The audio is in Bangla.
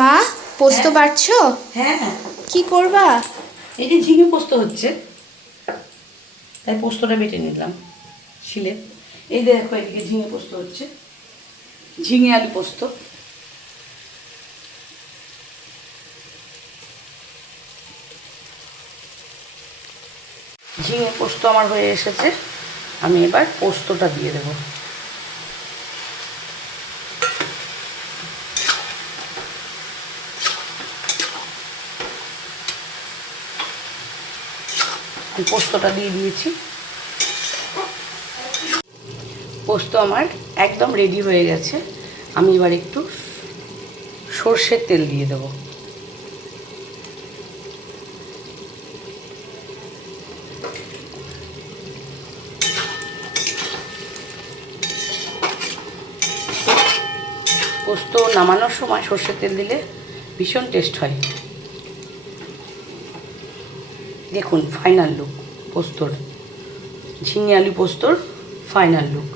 মা পোস্ত বাটছো? হ্যাঁ, কি করবা? এই যে ঝিঙে পোস্ত হচ্ছে, তাই পোস্তটা বেটে নিলাম শিলে। এই দেখো, এদিকে ঝিঙে পোস্ত হচ্ছে, ঝিঙে আলু পোস্ত। ঝিঙে পোস্ত আমার হয়ে এসেছে, আমি এবার পোস্তটা দিয়ে দেবো। পোস্তটা দিয়ে দিয়েছি। পোস্ত আমার একদম রেডি হয়ে গেছে। আমি এবার একটু সর্ষের তেল দিয়ে দেবো। পোস্ত নামানোর সময় সর্ষের তেল দিলে ভীষণ টেস্ট হয়। দেখুন ফাইনাল লুক পোস্তর, ঝিঙে আলু পোস্তর ফাইনাল লুক।